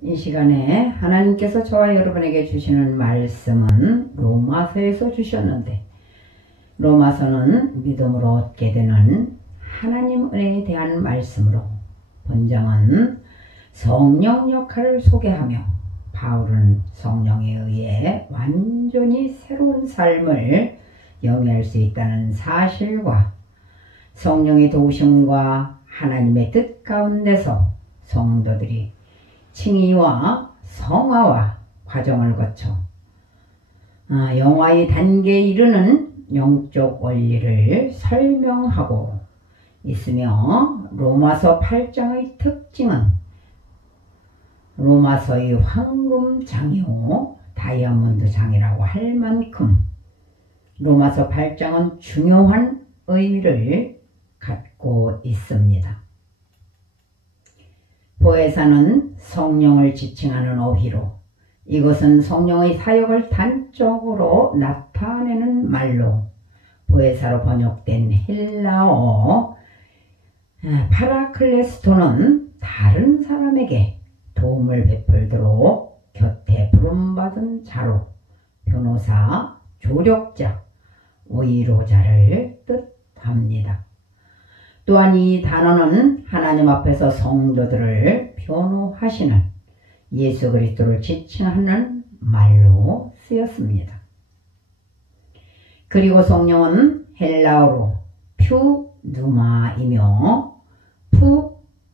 이 시간에 하나님께서 저와 여러분에게 주시는 말씀은 로마서에서 주셨는데, 로마서는 믿음으로 얻게 되는 하나님 은혜에 대한 말씀으로, 본장은 성령 역할을 소개하며 바울은 성령에 의해 완전히 새로운 삶을 영위할 수 있다는 사실과 성령의 도우심과 하나님의 뜻 가운데서 성도들이 칭의와 성화와 과정을 거쳐 영화의 단계에 이르는 영적 원리를 설명하고 있으며, 로마서 8장의 특징은 로마서의 황금장이요 다이아몬드 장이라고 할 만큼 로마서 8장은 중요한 의미를 갖고 있습니다. 보혜사는 성령을 지칭하는 어휘로, 이것은 성령의 사역을 단적으로 나타내는 말로 보혜사로 번역된 헬라어 파라클레스토는 다른 사람에게 도움을 베풀도록 곁에 부름받은 자로, 변호사, 조력자, 위로자를 뜻합니다. 또한 이 단어는 하나님 앞에서 성도들을 변호하시는 예수 그리스도를 지칭하는 말로 쓰였습니다. 그리고 성령은 헬라어로 푸누마이며,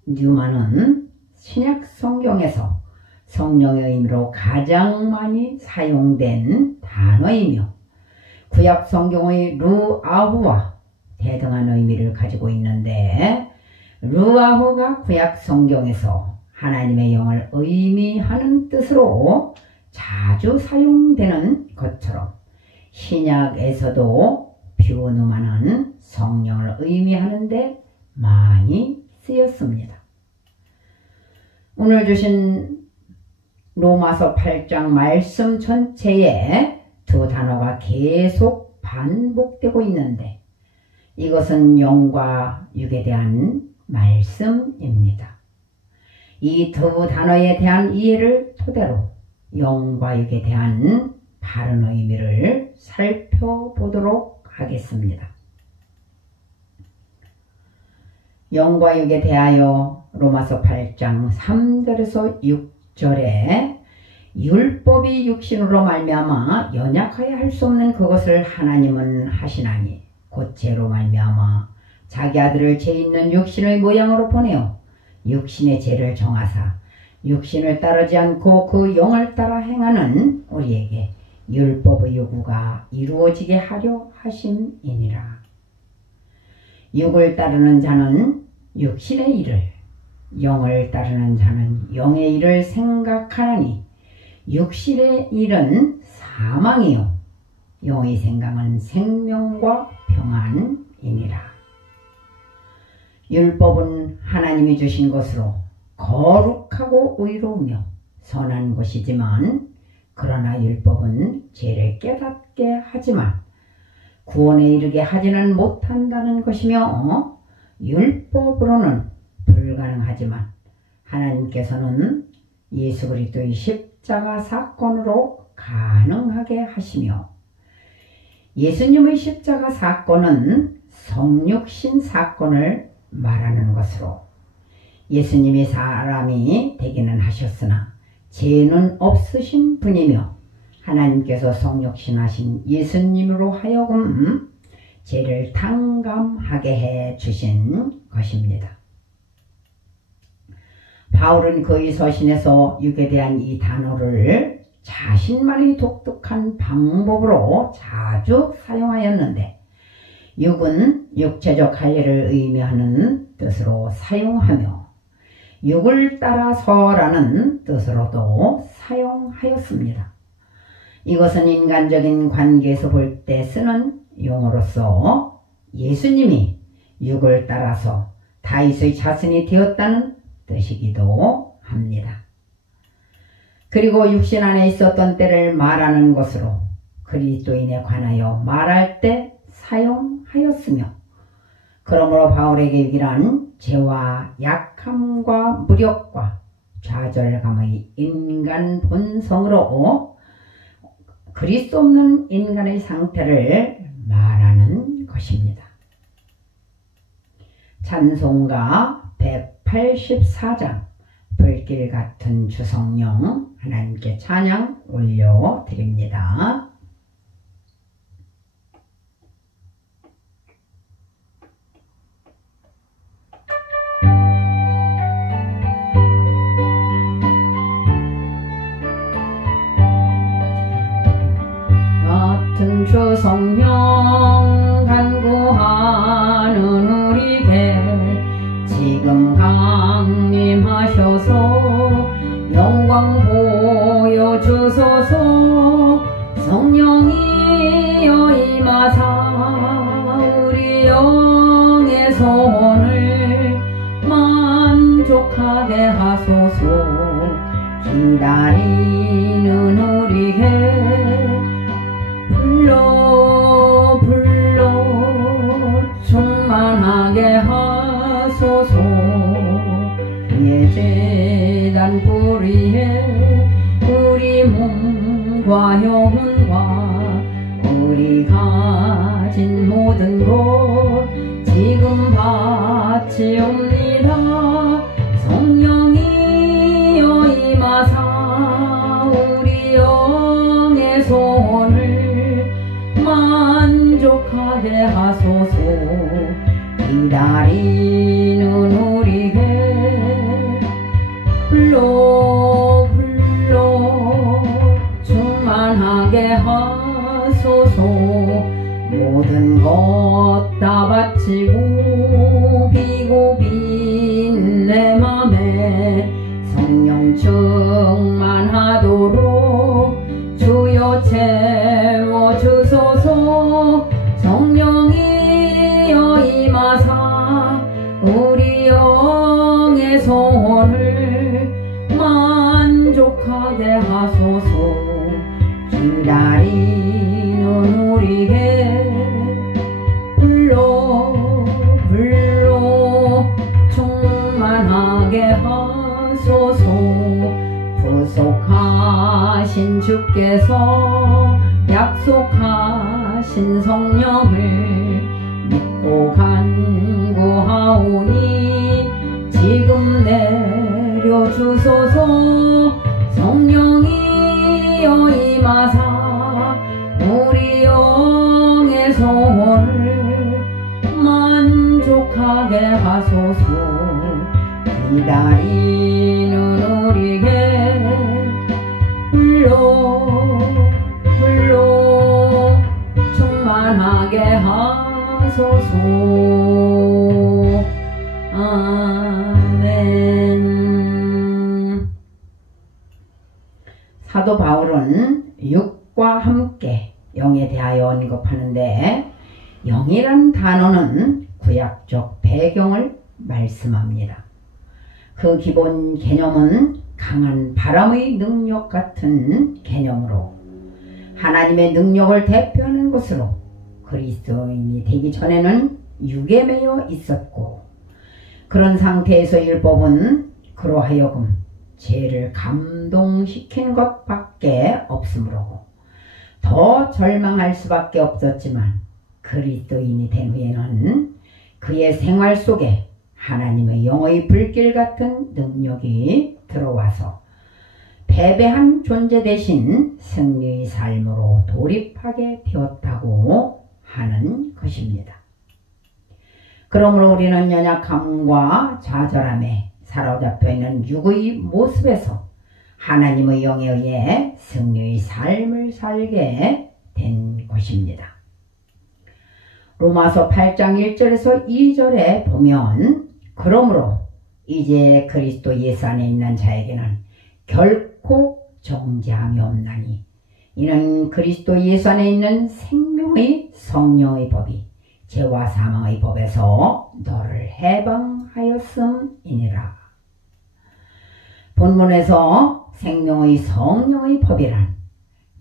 푸뉴마는 신약 성경에서 성령의 의미로 가장 많이 사용된 단어이며, 구약 성경의 루아후와 대등한 의미를 가지고 있는데, 루아후가 구약 성경에서 하나님의 영을 의미하는 뜻으로 자주 사용되는 것처럼, 신약에서도 퓨누마는 성령을 의미하는 데 많이 쓰였습니다. 오늘 주신 로마서 8장 말씀 전체에 두 단어가 계속 반복되고 있는데, 이것은 영과 육에 대한 말씀입니다. 이 두 단어에 대한 이해를 토대로 영과 육에 대한 바른 의미를 살펴보도록 하겠습니다. 영과 육에 대하여 로마서 8장 3절에서 6절에 율법이 육신으로 말미암아 연약하여 할 수 없는 그것을 하나님은 하시나니 곧 죄로 말미암아 자기 아들을 죄 있는 육신의 모양으로 보내어 육신의 죄를 정하사 육신을 따르지 않고 그 영을 따라 행하는 우리에게 율법의 요구가 이루어지게 하려 하심이니라. 육을 따르는 자는 육신의 일을, 영을 따르는 자는 영의 일을 생각하나니 육신의 일은 사망이요 영의 생각은 생명과 평안이니라. 율법은 하나님이 주신 것으로 거룩하고 의로우며 선한 것이지만, 그러나 율법은 죄를 깨닫게 하지만 구원에 이르게 하지는 못한다는 것이며, 율법으로는 불가능하지만 하나님께서는 예수 그리스도의 십자가 사건으로 가능하게 하시며, 예수님의 십자가 사건은 성육신 사건을 말하는 것으로, 예수님이 사람이 되기는 하셨으나 죄는 없으신 분이며 하나님께서 성육신하신 예수님으로 하여금 죄를 탕감하게 해 주신 것입니다. 바울은 그의 서신에서 육에 대한 이 단어를 자신만의 독특한 방법으로 자주 사용하였는데, 육은 육체적 할례를 의미하는 뜻으로 사용하며 육을 따라서라는 뜻으로도 사용하였습니다. 이것은 인간적인 관계에서 볼 때 쓰는 용어로서 예수님이 육을 따라서 다윗의 자손이 되었다는 뜻이기도 합니다. 그리고 육신 안에 있었던 때를 말하는 것으로 그리스도인에 관하여 말할 때 사용하였으며, 그러므로 바울에게 유일한 죄와 약함과 무력과 좌절감의 인간 본성으로 그리스도 없는 인간의 상태를 말하는 것입니다. 찬송가 184장 불길 같은 주성령 하나님께 찬양 올려드립니다. 같은 주성령 간구하는 우리게 지금 강림하셔서 영광 보여주소서. 성령이여 임하사 우리 영의 소원을 만족하게 하소서. 기다리는 우리에게 불러 충만하게 하소서. 예 제단 뿌리에 우리 몸과 영혼과 우리 가진 모든 것 지금 바치옵니다. 성령이여 임하사 우리 영의 소원을 만족하게 하소서. 기다리는 우리에게 불러 충만하게 하소서. 모든 것 다 바치고 비고 빈 내 맘에 성령 충만하도록 주여 채워주소서. 성령이여 임하사 우리 영의 소원을 만족하게 하소서. 기다리는 우리에게 불러 충만하게 하소서. 부속하신 주께서 약속하신 성령을 믿고 간구하오니 지금 내려주소서. 성령이여 임하사 우리 영의 소원을 만족하게 하소서. 기다리는 우리에게 불러 충만하게 하소서. 아멘. 사도 바울은 육과 함께 영에 대하여 언급하는데 영이란 단어는 구약적 배경을 말씀합니다. 그 기본 개념은 강한 바람의 능력 같은 개념으로 하나님의 능력을 대표하는 것으로 그리스도인이 되기 전에는 육에 매여 있었고 그런 상태에서 율법은 그로 하여금 죄를 감동시킨 것밖에 없으므로 더 절망할 수밖에 없었지만 그리스도인이 된 후에는 그의 생활 속에 하나님의 영의 불길 같은 능력이 들어와서 패배한 존재 대신 승리의 삶으로 돌입하게 되었다고 하는 것입니다. 그러므로 우리는 연약함과 좌절함에 사로잡혀 있는 육의 모습에서 하나님의 영에 의해 승리의 삶을 살게 된 것입니다. 로마서 8장 1절에서 2절에 보면 그러므로 이제 그리스도 예수 안에 있는 자에게는 결코 정죄함이 없나니 이는 그리스도 예수 안에 있는 생명의 성령의 법이 죄와 사망의 법에서 너를 해방하였음이니라. 본문에서 생명의 성령의 법이란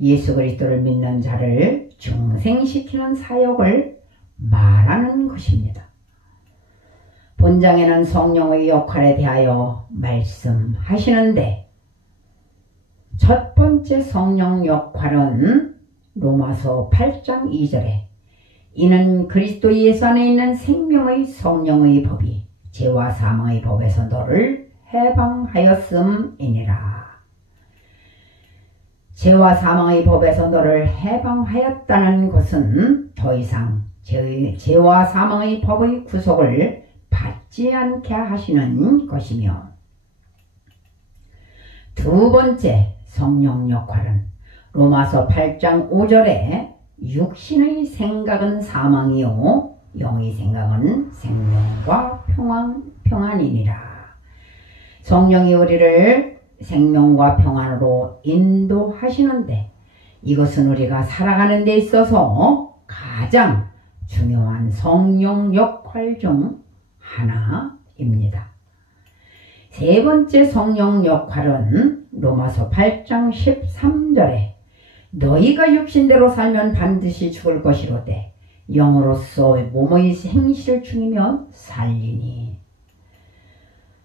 예수 그리스도를 믿는 자를 중생시키는 사역을 말하는 것입니다. 본장에는 성령의 역할에 대하여 말씀하시는데 첫 번째 성령 역할은 로마서 8장 2절에 이는 그리스도 예수 안에 있는 생명의 성령의 법이 죄와 사망의 법에서 너를 해방하였음이니라. 죄와 사망의 법에서 너를 해방하였다는 것은 더 이상 죄와 사망의 법의 구속을 받지 않게 하시는 것이며, 두 번째 성령 역할은 로마서 8장 5절에 육신의 생각은 사망이요 영의 생각은 생명과 평안이니라. 성령이 우리를 생명과 평안으로 인도하시는데 이것은 우리가 살아가는 데 있어서 가장 중요한 성령 역할 중 하나입니다. 세 번째 성령 역할은 로마서 8장 13절에 너희가 육신대로 살면 반드시 죽을 것이로되 영으로서 몸의 행실을 죽이면 살리니.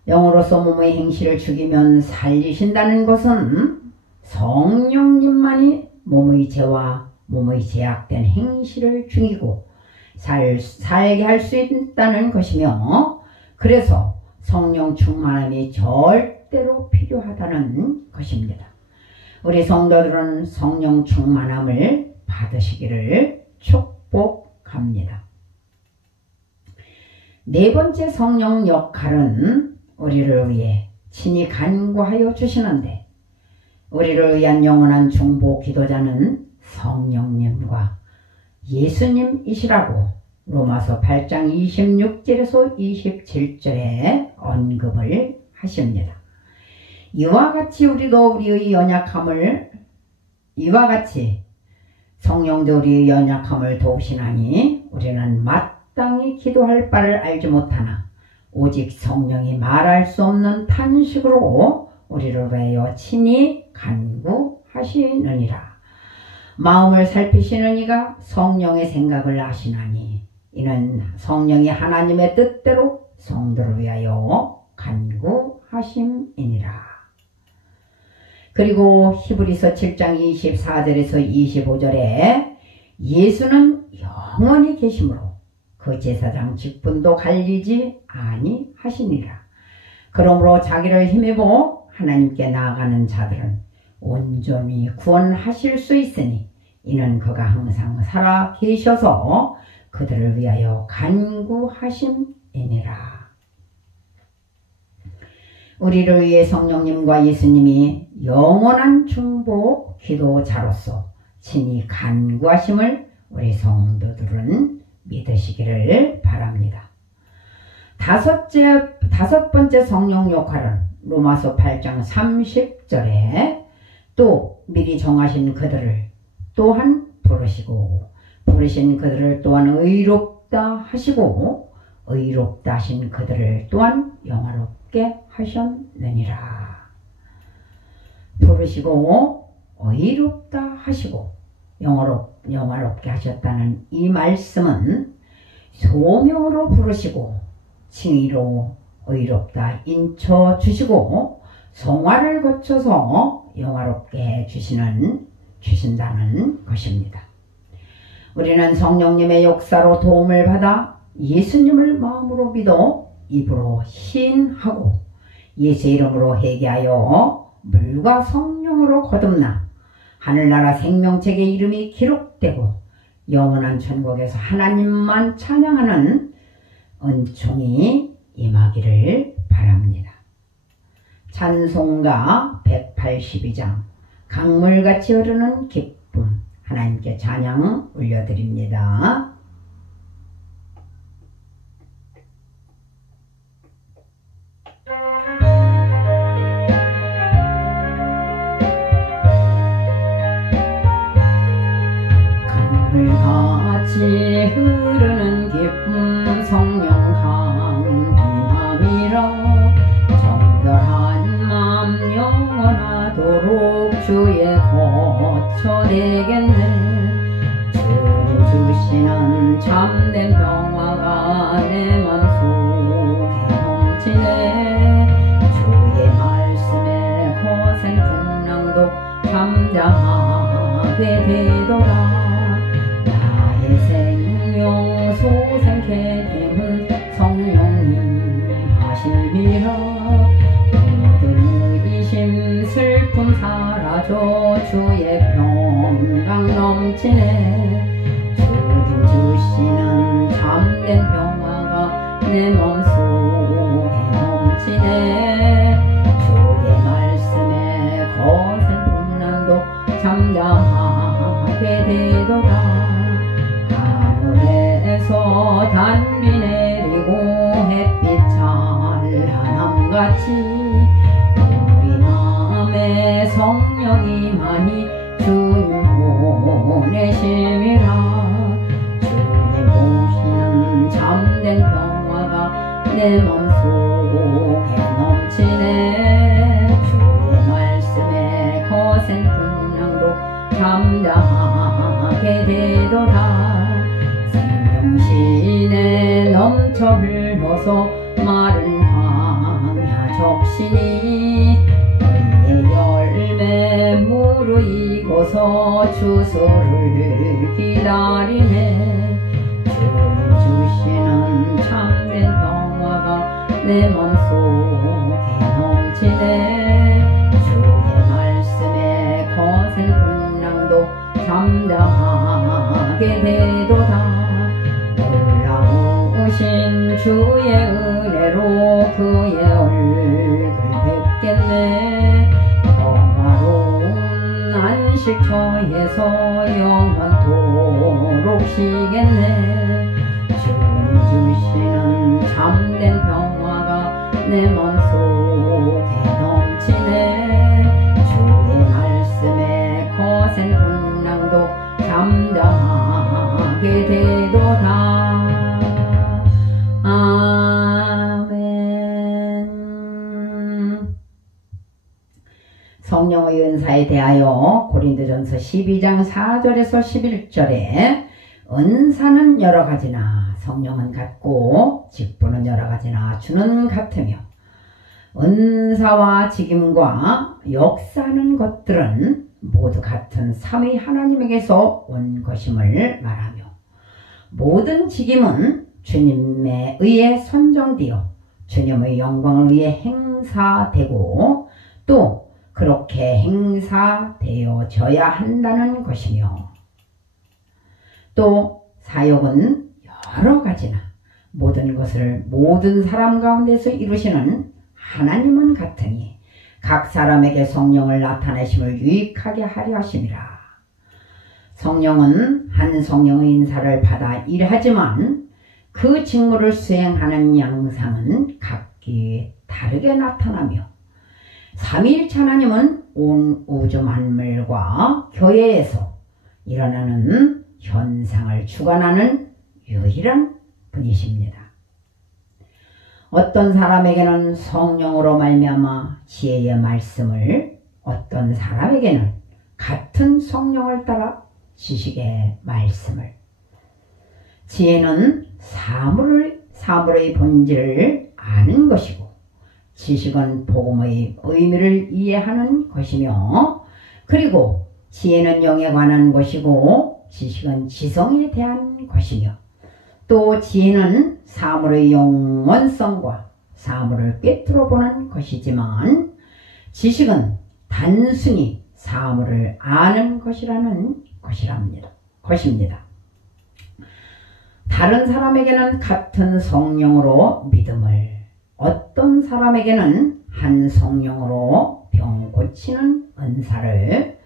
영으로서 몸의 행실을 죽이면 살리신다는 것은 성령님만이 몸의 죄와 몸의 제약된 행실을 죽이고 살게 할 수 있다는 것이며, 그래서 성령 충만함이 절대로 필요하다는 것입니다. 우리 성도들은 성령 충만함을 받으시기를 축복합니다. 네 번째 성령 역할은 우리를 위해 친히 간구하여 주시는데 우리를 위한 영원한 중보 기도자는 성령님과 예수님이시라고 로마서 8장 26절에서 27절에 언급을 하십니다. 이와 같이 성령도 우리의 연약함을 도우시나니 우리는 마땅히 기도할 바를 알지 못하나 오직 성령이 말할 수 없는 탄식으로 우리를 위하여 친히 간구하시느니라. 마음을 살피시는 이가 성령의 생각을 아시나니 이는 성령이 하나님의 뜻대로 성도를 위하여 간구하심이니라. 그리고 히브리서 7장 24절에서 25절에 예수는 영원히 계시므로 그 제사장 직분도 갈리지 아니하시니라. 그러므로 자기를 힘입어 하나님께 나아가는 자들은 온전히 구원하실 수 있으니 이는 그가 항상 살아 계셔서 그들을 위하여 간구하심이니라. 우리를 위해 성령님과 예수님이 영원한 중보 기도자로서 친히 간구하심을 우리 성도들은 믿으시기를 바랍니다. 다섯 번째 성령 역할은 로마서 8장 30절에 또 미리 정하신 그들을 또한 부르시고 부르신 그들을 또한 의롭다 하시고 의롭다 하신 그들을 또한 영화롭게 하셨느니라. 부르시고 의롭다 하시고 영화롭게 하셨다는 이 말씀은 소명으로 부르시고 칭의로 의롭다 인쳐주시고 성화를 거쳐서 영화롭게 주신다는 것입니다. 우리는 성령님의 역사로 도움을 받아 예수님을 마음으로 믿어 입으로 시인하고 예수 이름으로 회개하여 물과 성령으로 거듭나 하늘나라 생명책의 이름이 기록되고 영원한 천국에서 하나님만 찬양하는 은총이 임하기를 바랍니다. 찬송가 182장 강물같이 흐르는 기쁨, 하나님께 찬양 올려드립니다. 강물같이 흐르는 기쁨 성령 강림함이라 정결한 맘 영원하도록 주의 거처 되겠네. 주님 주시는 참된 평화가 내 맘 잠잠하게 되더라. 나의 생명 소생케 됨은 성령님 하심이라. 모든 의심 슬픔 사라져 주의 평강 넘치네. 주님 주시는 참된 평화가 내 맘속에 넘치네. 주의 말씀에 거센 풍랑도 잠잠하게 되더라. 하늘에서 단비 내리고 햇빛 찬란함같이 우리 마음에 성령이 많이 주님 보내심이라. 주님 보시는 참된 평화가 내 맘속에 넘치네. 주의 말씀에 거센 풍랑도 잠잠하게 되더라. 생명신에 넘쳐 흘러서 마른 광야 적시니 의의 열매 무르익어서 주소를 기다리네. 주님 주시는 참된 평화가 내 맘속에 넘치네. 주의 말씀에 거센 풍랑도 잠잠하게 되도다. 놀라우신 주의 은혜로 그의 얼굴 뵙겠네. 평화로운 안식처에서 영원토록 쉬겠네. 주님 주시는 참된 평화가 내 맘속에 넘치네. 주의 말씀에 거센 풍랑도 잠잠하게 되도다. 아멘. 성령의 은사에 대하여 고린도전서 12장 4절에서 11절에 은사는 여러 가지나 성령은 같고 직분은 여러 가지나 주는 같으며 은사와 직임과 역사하는 것들은 모두 같은 삼위 하나님에게서 온 것임을 말하며 모든 직임은 주님에 의해 선정되어 주님의 영광을 위해 행사되고 또 그렇게 행사되어져야 한다는 것이며 또 사역은 여러 가지나 모든 것을 모든 사람 가운데서 이루시는 하나님은 같으니 각 사람에게 성령을 나타내심을 유익하게 하려 하심이라. 성령은 한 성령의 인사를 받아 일하지만 그 직무를 수행하는 양상은 각기 다르게 나타나며 삼위일체 하나님은 온 우주 만물과 교회에서 일어나는 현상을 주관하는 유일한 분이십니다. 어떤 사람에게는 성령으로 말미암아 지혜의 말씀을, 어떤 사람에게는 같은 성령을 따라 지식의 말씀을. 지혜는 사물의 본질을 아는 것이고 지식은 복음의 의미를 이해하는 것이며 그리고 지혜는 영에 관한 것이고 지식은 지성에 대한 것이며 또 지혜는 사물의 영원성과 사물을 꿰뚫어 보는 것이지만 지식은 단순히 사물을 아는 것입니다. 다른 사람에게는 같은 성령으로 믿음을, 어떤 사람에게는 한 성령으로 병 고치는 은사를,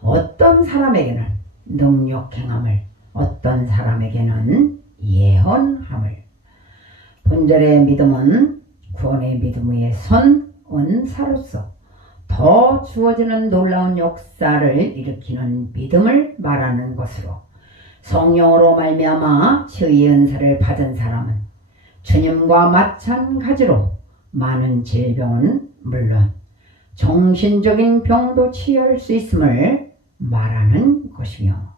어떤 사람에게는 능력 행함을, 어떤 사람에게는 예언함을. 본절의 믿음은 구원의 믿음 위에 선 은사로서 더 주어지는 놀라운 역사를 일으키는 믿음을 말하는 것으로 성령으로 말미암아 치유의 은사를 받은 사람은 주님과 마찬가지로 많은 질병은 물론 정신적인 병도 치유할 수 있음을 말하는 것이며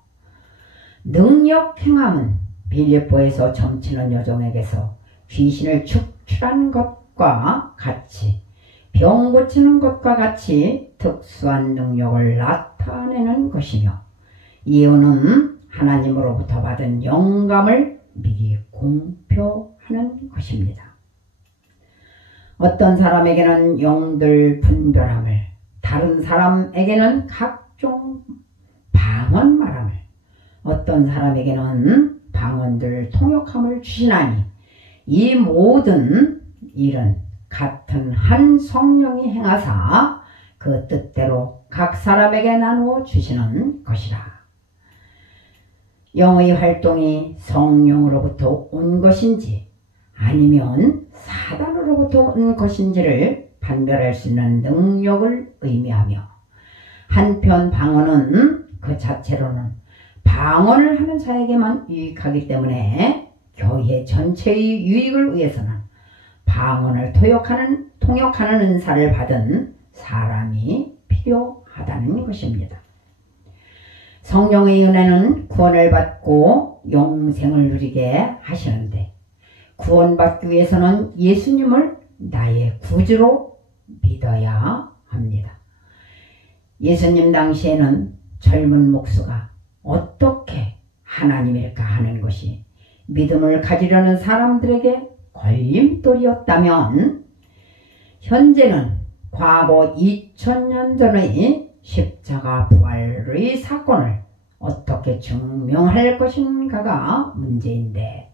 능력 행함은 빌립보에서 점치는 여종에게서 귀신을 축출한 것과 같이 병 고치는 것과 같이 특수한 능력을 나타내는 나타내는 것이며 예언은 하나님으로부터 받은 영감을 미리 공표하는 것입니다. 어떤 사람에게는 영들 분별함을, 다른 사람에게는 각종 방언 말함을, 어떤 사람에게는 방언들 통역함을 주시나니 이 모든 일은 같은 한 성령이 행하사 그 뜻대로 각 사람에게 나누어 주시는 것이라. 영의 활동이 성령으로부터 온 것인지 아니면 사단으로부터 온 것인지를 판별할 수 있는 능력을 의미하며, 한편 방언은 그 자체로는 방언을 하는 자에게만 유익하기 때문에 교회 전체의 유익을 위해서는 방언을 통역하는 은사를 받은 사람이 필요하다는 것입니다. 성령의 은혜는 구원을 받고 영생을 누리게 하시는데, 구원받기 위해서는 예수님을 나의 구주로 믿어야 합니다. 예수님 당시에는 젊은 목수가 어떻게 하나님일까 하는 것이 믿음을 가지려는 사람들에게 걸림돌이었다면, 현재는 과거 2000년 전의 십자가 부활의 사건을 어떻게 증명할 것인가가 문제인데,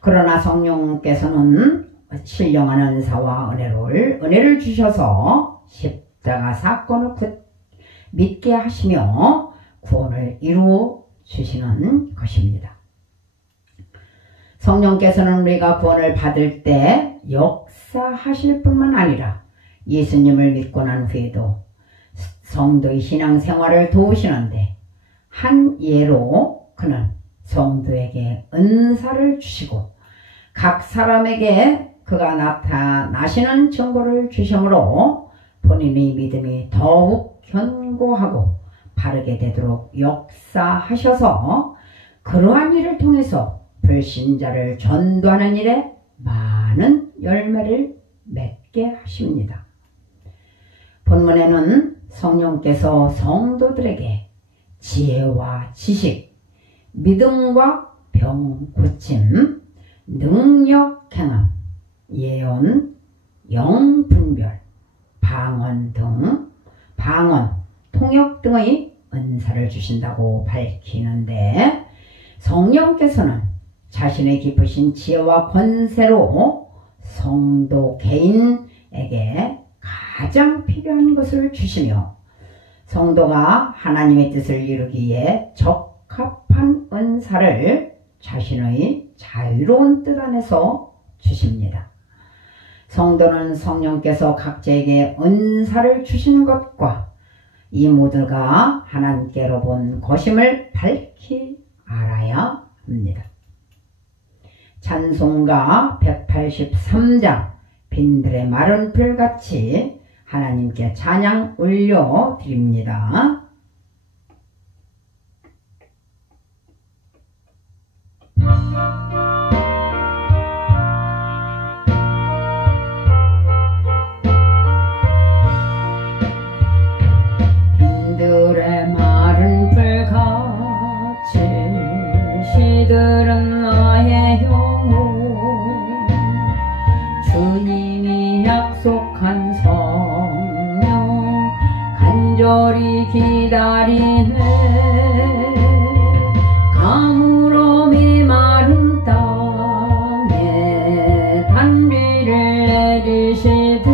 그러나 성령께서는 신령한 은사와 은혜를 주셔서 십자가 사건을 믿게 하시며 구원을 이루어 주시는 것입니다. 성령께서는 우리가 구원을 받을 때 역사하실 뿐만 아니라 예수님을 믿고 난 후에도 성도의 신앙생활을 도우시는데, 한 예로 그는 성도에게 은사를 주시고 각 사람에게 그가 나타나시는 증거를 주심으로 본인의 믿음이 더욱 견고하고 바르게 되도록 역사하셔서 그러한 일을 통해서 불신자를 전도하는 일에 많은 열매를 맺게 하십니다. 본문에는 성령께서 성도들에게 지혜와 지식, 믿음과 병 고침, 능력 행함, 예언, 영 분별, 방언, 통역 등의 은사를 주신다고 밝히는데, 성령께서는 자신의 깊으신 지혜와 권세로 성도 개인에게 가장 필요한 것을 주시며, 성도가 하나님의 뜻을 이루기에 적합한 은사를 자신의 자유로운 뜻 안에서 주십니다. 성도는 성령께서 각자에게 은사를 주시는 것과 이 모두가 하나님께로 본 것임을 밝히 알아야 합니다. 찬송가 183장 빈들의 마른 풀같이 하나님께 찬양 올려드립니다. 빈들의 마른 풀같이 시들은 나의 영혼, 주님이 약속한 성령 간절히 기다리네. 가물어 메마른 땅에 단비를 내리시듯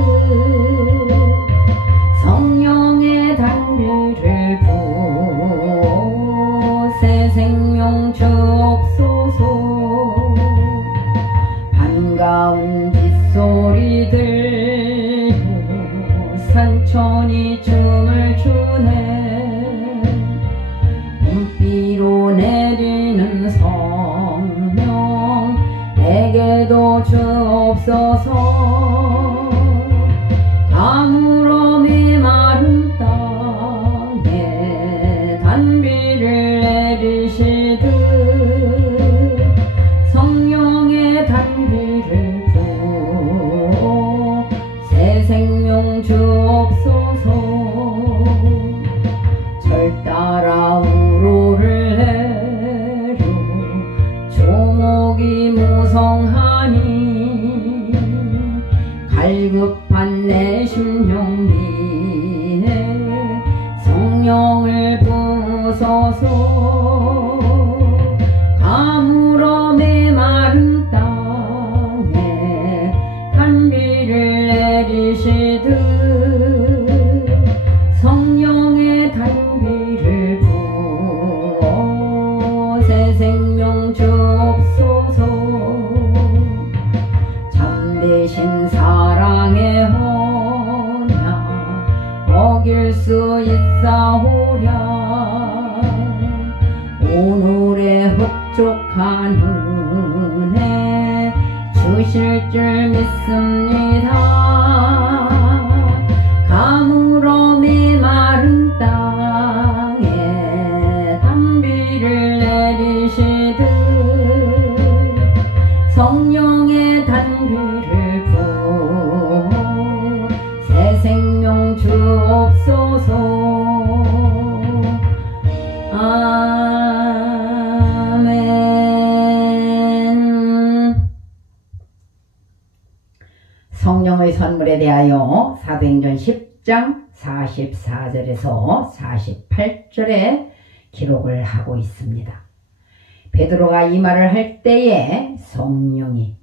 성령의 단비를 부어 새 생명 주옵소서. 반가운 빗소리 들고 산천이 춤을 추네. 눈비로 내리는 성령 내게도 주옵소서. 가물어 메마른 땅에 단비를 내리시듯 성령의 단비를 부어 새 생명 주옵소서. 주옵소서. 가물어 메마른 땅에 단비를 내리시듯 성령의 단비를 부어 새 생명 주옵소서. 참되신 사랑의 언약 어길 수 있사오랴. 오늘의 흡족한 은혜 주실 줄 믿습니다. 가물어 메마른 땅에 단비를 내리시듯 성령의 단비를 부어 새 생명 주옵소서. 성령의 선물에 대하여 사도행전 10장 44절에서 48절에 기록을 하고 있습니다. 베드로가 이 말을 할 때에 성령이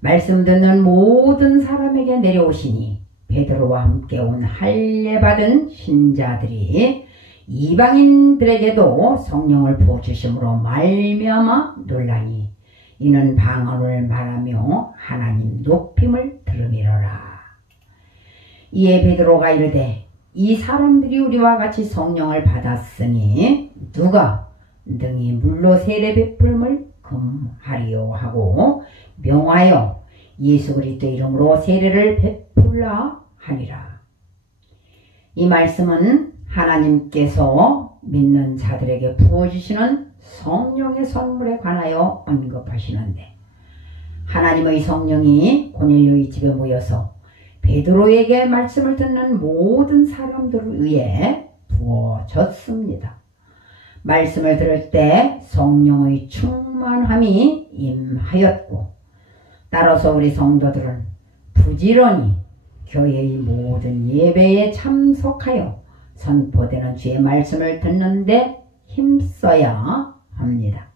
말씀 듣는 모든 사람에게 내려오시니 베드로와 함께 온 할례받은 신자들이 이방인들에게도 성령을 부어주심으로 말미암아 놀라니 이는 방언을 말하며 하나님 높임을 들음이로라. 이에 베드로가 이르되 이 사람들이 우리와 같이 성령을 받았으니 누가 능히 물로 세례 베풀음을 금하리요 하고 명하여 예수 그리스도 이름으로 세례를 베풀라 하니라. 이 말씀은 하나님께서 믿는 자들에게 부어주시는 성령의 선물에 관하여 언급하시는데, 하나님의 성령이 고넬료의 집에 모여서 베드로에게 말씀을 듣는 모든 사람들을 위해 부어졌습니다. 말씀을 들을 때 성령의 충만함이 임하였고, 따라서 우리 성도들은 부지런히 교회의 모든 예배에 참석하여 선포되는 주의 말씀을 듣는데 힘써야 합니다.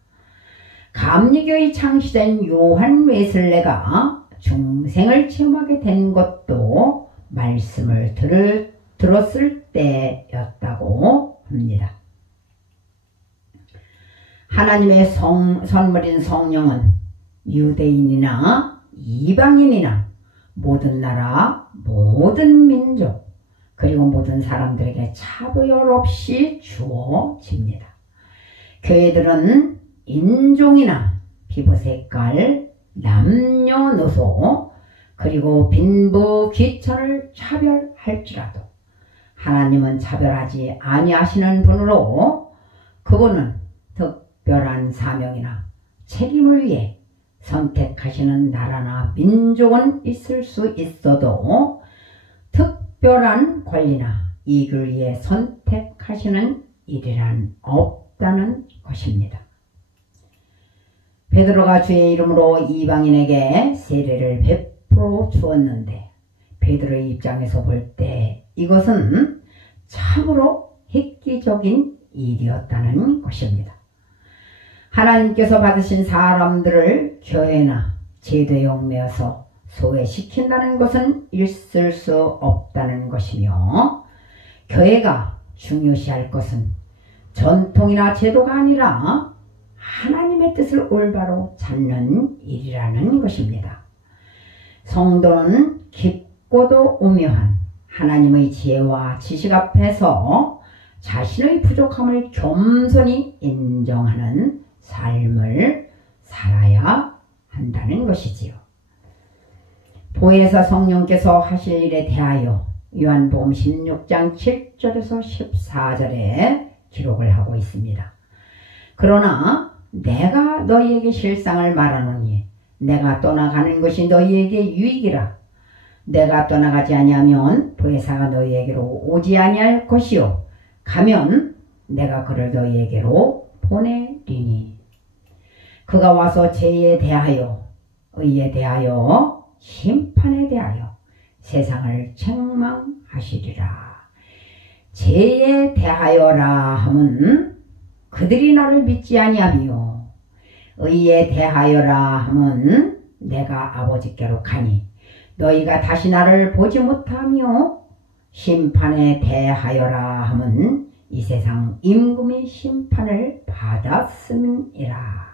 감리교의 창시자인 요한 웨슬레가 중생을 체험하게 된 것도 말씀을 들었을 때였다고 합니다. 하나님의 선물인 성령은 유대인이나 이방인이나 모든 나라, 모든 민족, 그리고 모든 사람들에게 차별 없이 주어집니다. 교회들은 인종이나 피부 색깔, 남녀노소, 그리고 빈부 귀천을 차별할지라도 하나님은 차별하지 아니하시는 분으로 그분은 특별한 사명이나 책임을 위해 선택하시는 나라나 민족은 있을 수 있어도 특별한 권리나 이익을 위해 선택하시는 일이란 없다는 것입니다. 베드로가 주의 이름으로 이방인에게 세례를 베풀어 주었는데, 베드로의 입장에서 볼 때 이것은 참으로 획기적인 일이었다는 것입니다. 하나님께서 받으신 사람들을 교회나 제도에 얽매여서 소외시킨다는 것은 있을 수 없다는 것이며, 교회가 중요시할 것은 전통이나 제도가 아니라 하나님의 뜻을 올바로 찾는 일이라는 것입니다. 성도는 깊고도 오묘한 하나님의 지혜와 지식 앞에서 자신의 부족함을 겸손히 인정하는 삶을 살아야 한다는 것이지요. 보혜사 성령께서 하실 일에 대하여 요한복음 16장 7절에서 14절에 기록을 하고 있습니다. 그러나 내가 너희에게 실상을 말하노니 내가 떠나가는 것이 너희에게 유익이라. 내가 떠나가지 아니하면 보혜사가 너희에게로 오지 아니할 것이요 가면 내가 그를 너희에게로 보내리니 그가 와서 죄에 대하여 의에 대하여 심판에 대하여 세상을 책망하시리라. 죄에 대하여라 함은 그들이 나를 믿지 아니하며 의에 대하여라 함은 내가 아버지께로 가니 너희가 다시 나를 보지 못하며 심판에 대하여라 함은 이 세상 임금의 심판을 받았음이라.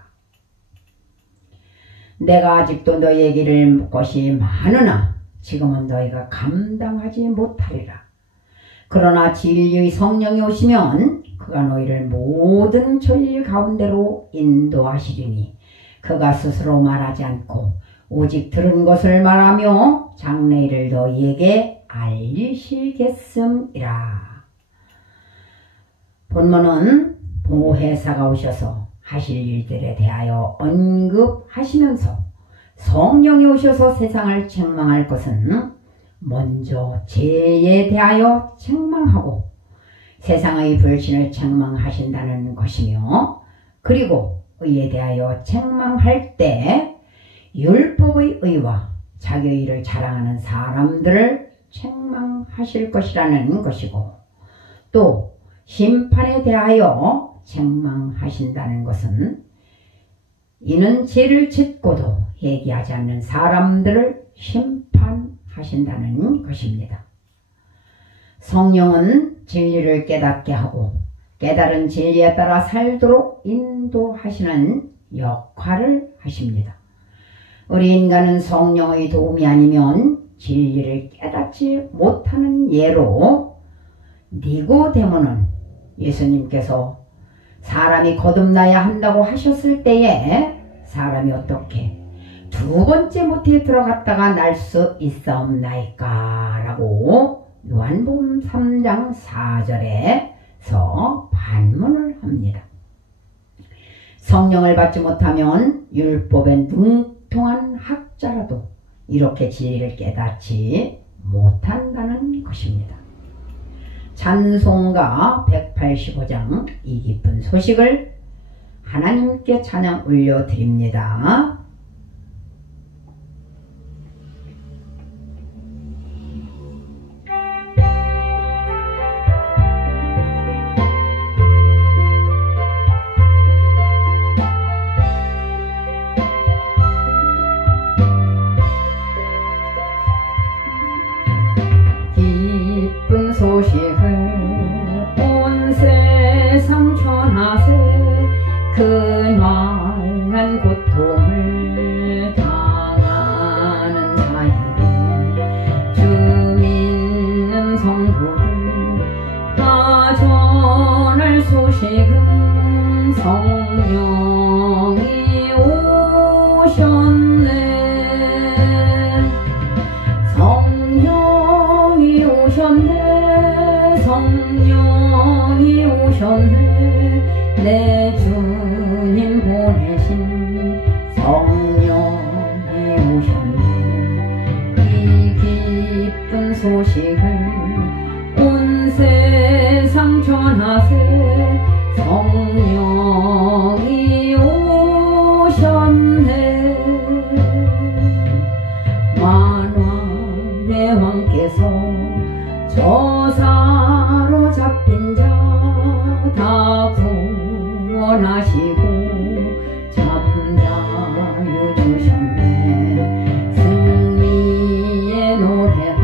내가 아직도 너희에게 묻을 것이 많으나 지금은 너희가 감당하지 못하리라. 그러나 진리의 성령이 오시면 그가 너희를 모든 진리 가운데로 인도하시리니 그가 스스로 말하지 않고 오직 들은 것을 말하며 장래일을 너희에게 알리시겠음이라. 본문은 보혜사가 오셔서 하실 일들에 대하여 언급하시면서 성령이 오셔서 세상을 책망할 것은 먼저 죄에 대하여 책망하고 세상의 불신을 책망하신다는 것이며, 그리고 의에 대하여 책망할 때 율법의 의와 자기의 일을 자랑하는 사람들을 책망하실 것이라는 것이고, 또 심판에 대하여 책망하신다는 것은 이는 죄를 짓고도 회개하지 않는 사람들을 심판하신다는 것입니다. 성령은 진리를 깨닫게 하고 깨달은 진리에 따라 살도록 인도하시는 역할을 하십니다. 우리 인간은 성령의 도움이 아니면 진리를 깨닫지 못하는 예로, 니고데모는 예수님께서 사람이 거듭나야 한다고 하셨을 때에 사람이 어떻게 두 번째 모태에 들어갔다가 날 수 있사옵나이까? 라고 요한복음 3장 4절에서 반문을 합니다. 성령을 받지 못하면 율법에 능통한 학자라도 이렇게 진리를 깨닫지 못한다는 것입니다. 찬송가 185장 이 기쁜 소식을 하나님께 찬양 올려드립니다. 기쁜 소식을 온 세상 전하세. 근활한 고통을 당하는 자에게 주 믿는 성도를 다 전할 소식은 성령이 오셨네. 성령이 오셨네. 성령이 오셨네. 내 주님 보내신 성령이 오셨네. 이 기쁜 소식을 온 세상 전하세. 성령이 오셨네. 만왕의 왕께서 저 사로잡힌 자 다 구원하시고 잠자유 주셨네. 승리의 노래가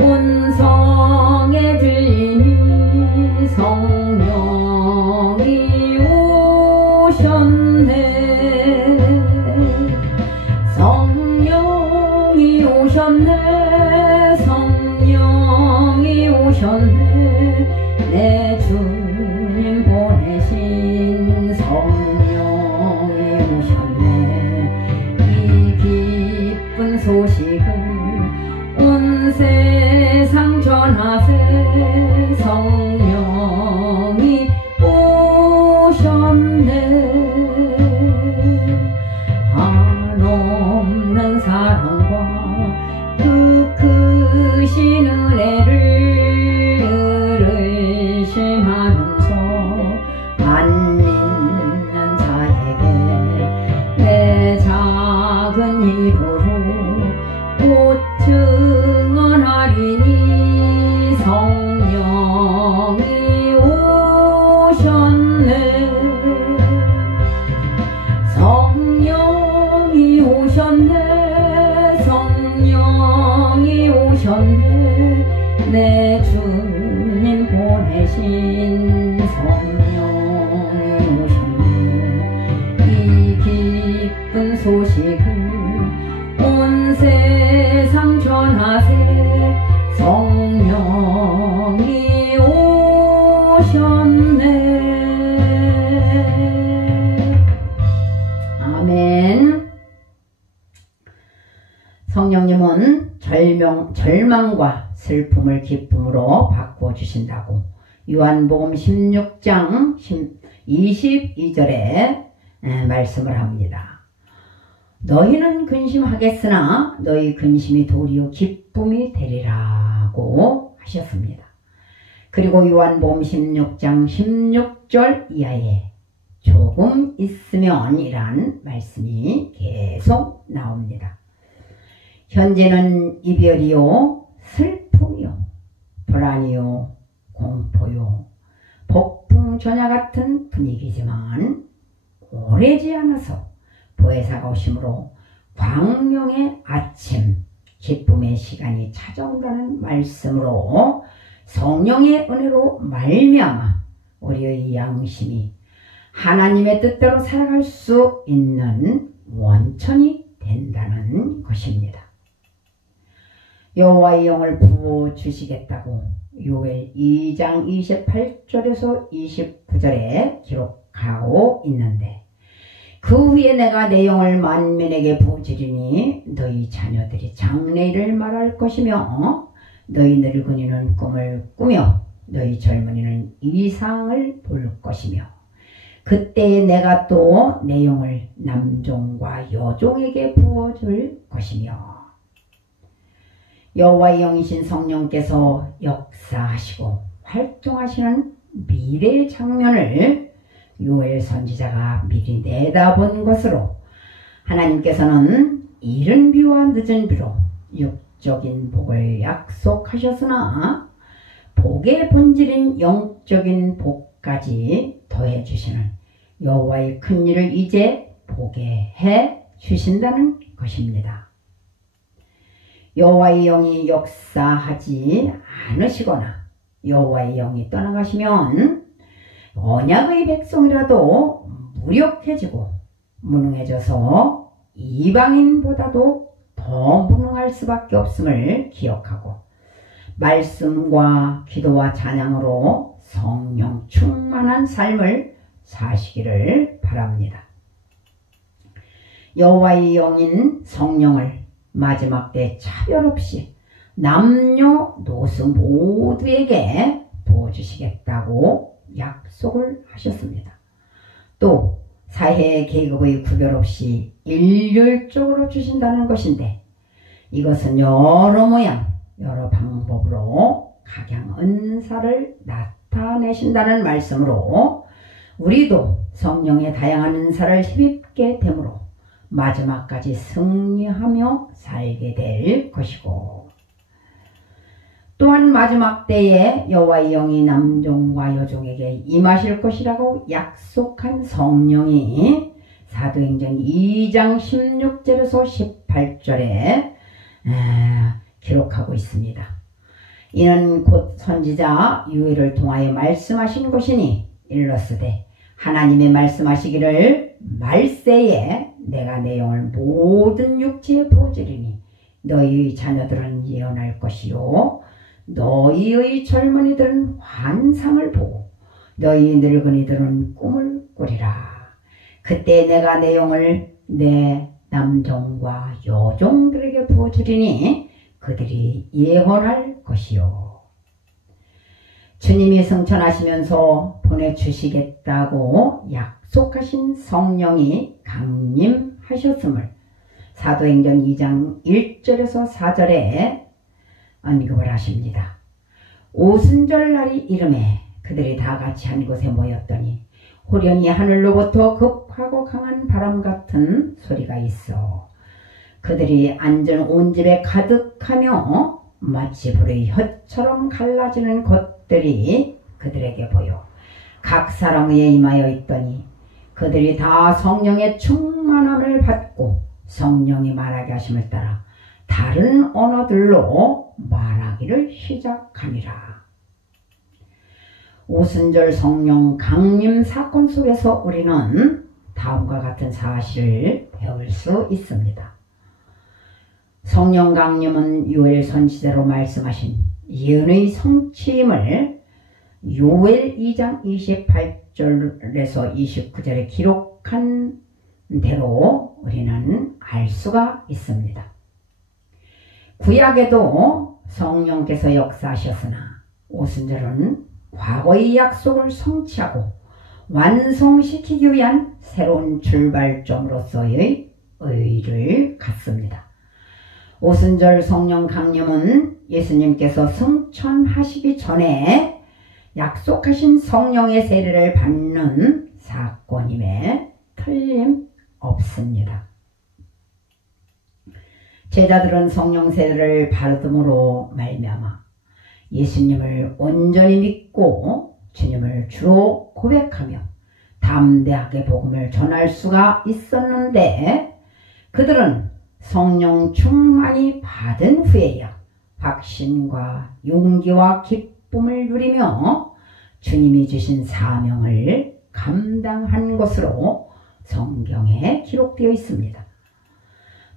온 성에 들리니 성령이 오셨네. 성령이 오셨네. 성령이 오셨네. 내 주님 보내신 성령이 오셨네. 이 기쁜 소식을 온 세상 전하세. 성령이 오셨네. 한없는 사랑과 그 크신 은혜를 의심하면서 안 믿는 자에게 내 작은 입으로 곧 증언하리니 성령 주님 보내신 성령이 오셨네. 이 기쁜 소식을 온 세상 전하세. 성령이 오셨네. 아멘. 성령님은 절망과 슬픔을 기쁨으로 바꿔주신다고 요한복음 16장 22절에 말씀을 합니다. 너희는 근심하겠으나 너희 근심이 도리어 기쁨이 되리라고 하셨습니다. 그리고 요한복음 16장 16절 이하에 조금 있으면 이란 말씀이 계속 나옵니다. 현재는 이별이요, 슬픔이요, 불안이요, 공포요, 폭풍전야 같은 분위기지만 오래지 않아서 보혜사가 오심으로 광명의 아침, 기쁨의 시간이 찾아온다는 말씀으로 성령의 은혜로 말미암아 우리의 양심이 하나님의 뜻대로 살아갈 수 있는 원천이 된다는 것입니다. 여호와의 영을 부어주시겠다고 요엘 2장 28절에서 29절에 기록하고 있는데, 그 후에 내가 내 영을 만민에게 부어주리니 너희 자녀들이 장래일을 말할 것이며 너희 늙은이는 꿈을 꾸며 너희 젊은이는 이상을 볼 것이며 그때에 내가 또 내 영을 남종과 여종에게 부어줄 것이며. 여호와의 영이신 성령께서 역사하시고 활동하시는 미래의 장면을 요엘 선지자가 미리 내다본 것으로 하나님께서는 이른 비와 늦은 비로 육적인 복을 약속하셨으나 복의 본질인 영적인 복까지 더해 주시는 여호와의 큰 일을 이제 보게 해 주신다는 것입니다. 여호와의 영이 역사하지 않으시거나 여호와의 영이 떠나가시면 언약의 백성이라도 무력해지고 무능해져서 이방인보다도 더 무능할 수밖에 없음을 기억하고 말씀과 기도와 찬양으로 성령 충만한 삶을 사시기를 바랍니다. 여호와의 영인 성령을 마지막 때 차별 없이 남녀노소 모두에게 부어주시겠다고 약속을 하셨습니다. 또 사회 계급의 구별 없이 일률적으로 주신다는 것인데, 이것은 여러 모양 여러 방법으로 각양 은사를 나타내신다는 말씀으로 우리도 성령의 다양한 은사를 힘입게 되므로 마지막까지 승리하며 살게 될 것이고, 또한 마지막 때에 여호와의 영이 남종과 여종에게 임하실 것이라고 약속한 성령이 사도행전 2장 16절에서 18절에 기록하고 있습니다. 이는 곧 선지자 요엘을 통하여 말씀하신 것이니 일러스되 하나님의 말씀하시기를 말세에 내가 내 영을 모든 육체에 부어주리니 너희의 자녀들은 예언할 것이요 너희의 젊은이들은 환상을 보고 너희 늙은이들은 꿈을 꾸리라. 그때 내가 내 영을 내 남종과 여종들에게 부어주리니 그들이 예언할 것이요. 주님이 승천하시면서 보내주시겠다고 약속하신 성령이 강림하셨음을 사도행전 2장 1절에서 4절에 언급을 하십니다. 오순절 날이 이름에 그들이 다 같이 한 곳에 모였더니 호련히 하늘로부터 급하고 강한 바람 같은 소리가 있어 그들이 앉은 온 집에 가득하며 마치 불의 혀처럼 갈라지는 것들이 그들에게 보여 각 사람 위에 임하여 있더니 그들이 다 성령의 충만함을 받고 성령이 말하게 하심을 따라 다른 언어들로 말하기를 시작하니라. 오순절 성령 강림 사건 속에서 우리는 다음과 같은 사실을 배울 수 있습니다. 성령 강림은 요엘 선지자로 말씀하신 예언의 성취임을 요엘 2장 28절에서 29절에 기록한 대로 우리는 알 수가 있습니다. 구약에도 성령께서 역사하셨으나 오순절은 과거의 약속을 성취하고 완성시키기 위한 새로운 출발점으로서의 의의를 갖습니다. 오순절 성령 강림은 예수님께서 승천하시기 전에 약속하신 성령의 세례를 받는 사건임에 틀림없습니다. 제자들은 성령 세례를 받음으로 말미암아 예수님을 온전히 믿고 주님을 주로 고백하며 담대하게 복음을 전할 수가 있었는데, 그들은 성령 충만히 받은 후에야 확신과 용기와 기쁨을 누리며 주님이 주신 사명을 감당한 것으로 성경에 기록되어 있습니다.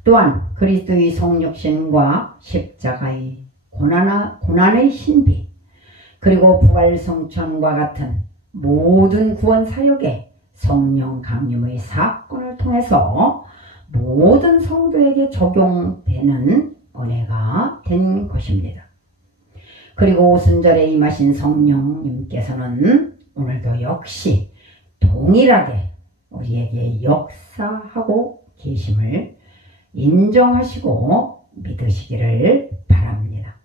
또한 그리스도의 성육신과 십자가의 고난의 신비, 그리고 부활성천과 같은 모든 구원 사역에 성령 강림의 사건을 통해서 모든 성도에게 적용되는 은혜가 된 것입니다. 그리고 오순절에 임하신 성령님께서는 오늘도 역시 동일하게 우리에게 역사하고 계심을 인정하시고 믿으시기를 바랍니다.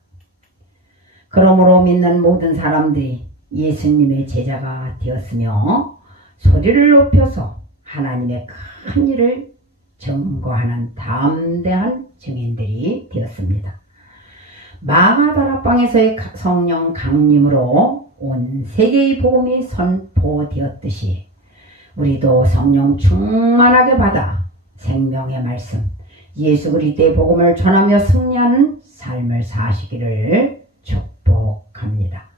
그러므로 믿는 모든 사람들이 예수님의 제자가 되었으며 소리를 높여서 하나님의 큰 일을 증거하는 담대한 증인들이 되었습니다. 마가다락방에서의 성령 강림으로 온 세계의 복음이 선포되었듯이 우리도 성령 충만하게 받아 생명의 말씀 예수 그리스도의 복음을 전하며 승리하는 삶을 사시기를 축복합니다.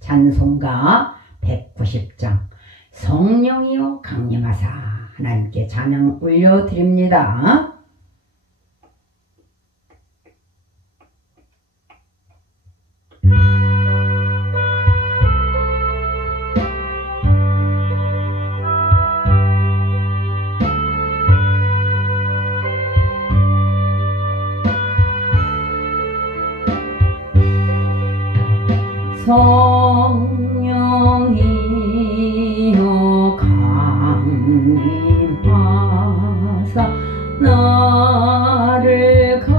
찬송가 190장 성령이여 강림하사 하나님께 찬양 올려드립니다. 성령이여 강림하사 나를 감하시고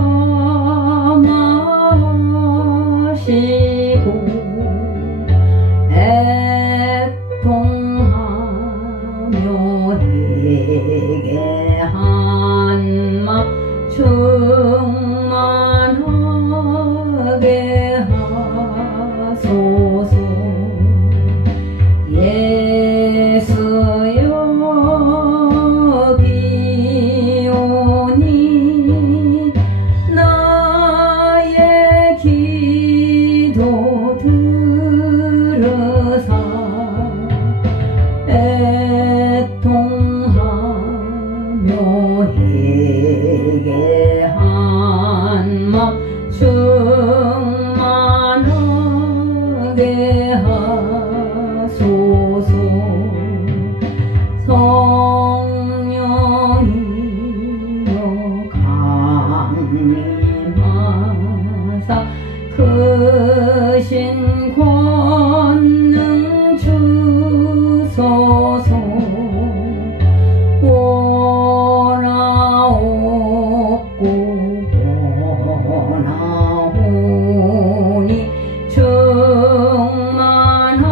애통하며 내게 한마 충만하게 하소서. 예수여 비오니 나의 기도 들으사 애통하며 내게 한마 충만하게 하소서. 성령이여 강림하사 크신 권능 주소서. 원하옵고 원하오니 충만하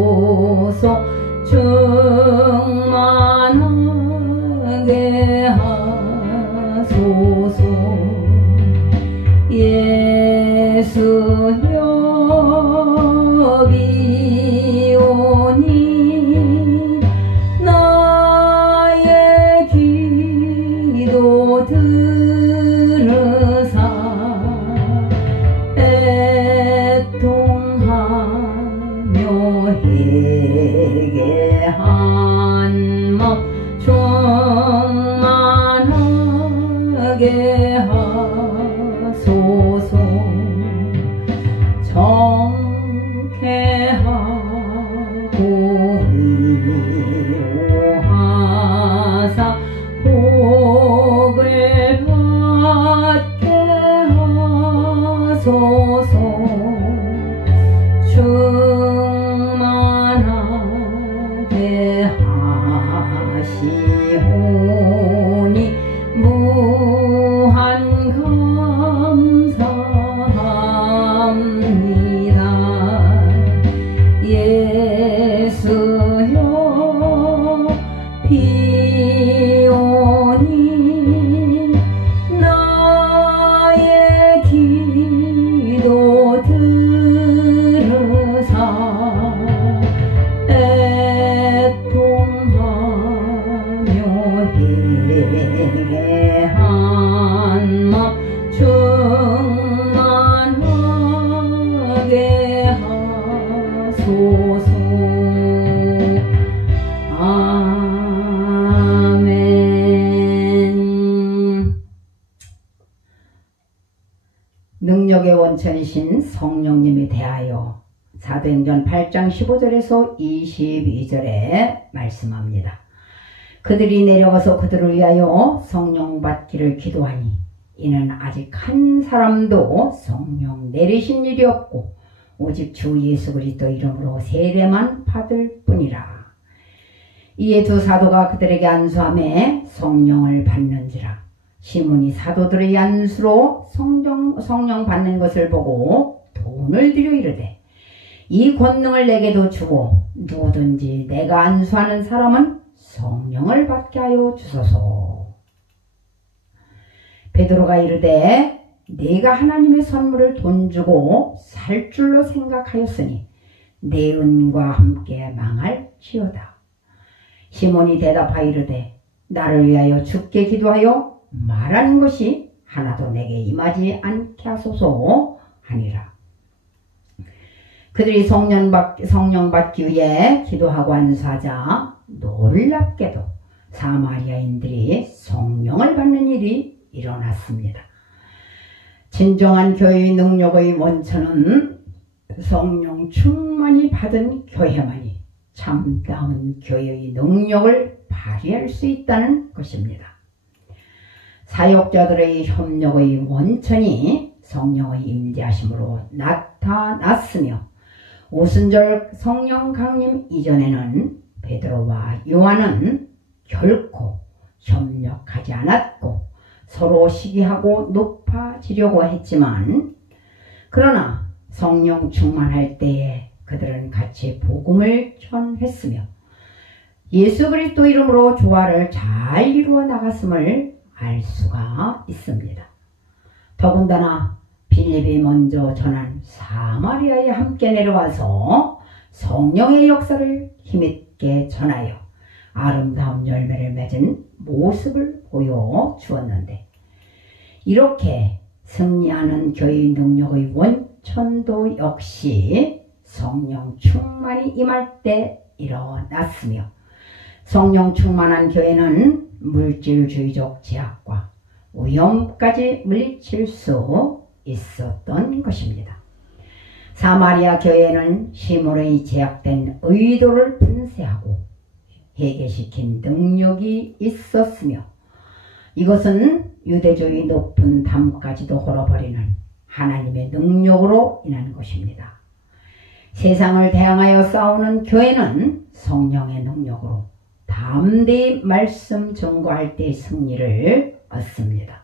인하옵소서. 충만하게 하소서. 예수여 비오니 나의 기도 들으사 애통하며 회개한 맘 충만하게 하소서. 정쾌하고 위로하사 복을 받게 하소서. 충만하게 하시오니 무한 감사합니다. 예수여 비오니 나의 기도 들으사 애통하며 회개한 맘 충만하게 하소서. 아멘. 능력의 원천이신 성령님에 대하여 사도행전 8장 15절에서 22절에 말씀합니다. 그들이 내려가서 그들을 위하여 성령 받기를 기도하니 이는 아직 한 사람도 성령 내리신 일이 없고 오직 주 예수 그리스도 이름으로 세례만 받을 뿐이라. 이에 두 사도가 그들에게 안수하며 성령을 받는지라. 시몬이 사도들의 안수로 성령 받는 것을 보고 돈을 들여 이르되 이 권능을 내게도 주고 누구든지 내가 안수하는 사람은 성령을 받게 하여 주소서. 베드로가 이르되 네가 하나님의 선물을 돈 주고 살 줄로 생각하였으니 내 은과 함께 망할지어다. 시몬이 대답하여 이르되 나를 위하여 주께 기도하여 말하는 것이 하나도 내게 임하지 않게 하소서 하니라. 그들이 성령 받기 위해 기도하고 안수하자 놀랍게도 사마리아인들이 성령을 받는 일이 일어났습니다. 진정한 교회의 능력의 원천은 성령 충만히 받은 교회만이 참다운 교회의 능력을 발휘할 수 있다는 것입니다. 사역자들의 협력의 원천이 성령의 임재하심으로 나타났으며 오순절 성령 강림 이전에는 베드로와 요한은 결코 협력하지 않았고 서로 시기하고 높아지려고 했지만 그러나 성령 충만할 때에 그들은 같이 복음을 전했으며 예수 그리스도 이름으로 조화를 잘 이루어 나갔음을 알 수가 있습니다. 더군다나 빌립이 먼저 전한 사마리아에 함께 내려와서 성령의 역사를 힘있게 전하여 아름다운 열매를 맺은 모습을 보여주었는데 이렇게 승리하는 교회의 능력의 원천도 역시 성령 충만이 임할 때 일어났으며 성령 충만한 교회는 물질주의적 제약과 위험까지 물리칠 수 있었던 것입니다. 사마리아 교회는 시몬의 제약된 의도를 분쇄하고 해결시킨 능력이 있었으며 이것은 유대교의 높은 담까지도 헐어버리는 하나님의 능력으로 인한 것입니다. 세상을 대항하여 싸우는 교회는 성령의 능력으로 담대히 말씀 전거할 때의 승리를 얻습니다.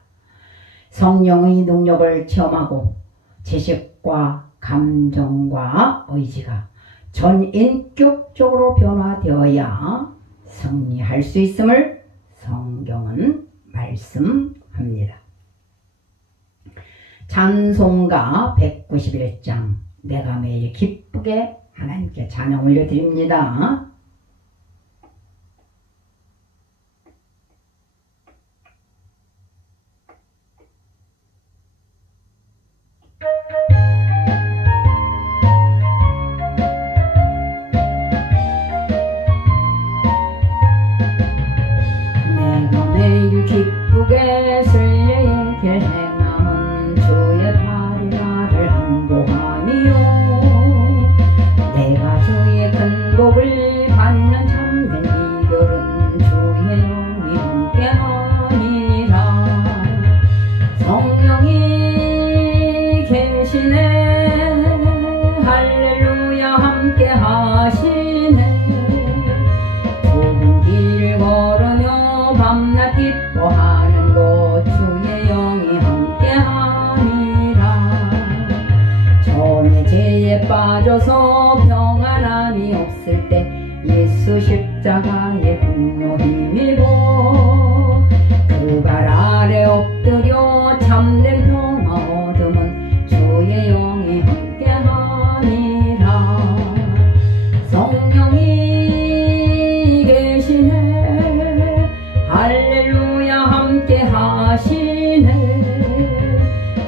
성령의 능력을 체험하고 지식과 감정과 의지가 전인격적으로 변화되어야 승리할 수 있음을 성경은 말씀합니다. 찬송가 191장 내가 매일 기쁘게 하나님께 찬양 올려드립니다. 내가 매일 기쁘게 순례의 길 행함은 주의 팔이 나를 항복하니요. 내가 주의 큰 복을 받는 참된 비결은 주의 영이 함께하니라. 성령이 계시네 할렐루야 함께하시네. 좁은 길을 걸으며 밤낮 기뻐하는 곳 주의 영이 함께하니라. 전에 죄에 빠져서 평안함이 없을 때 예수 십자가의 분노 힘입어 그 발 아래 엎드려 참된 평화 얻음은 주의 영이 함께하니라. 성령이 계시네 할렐루야 함께하시네.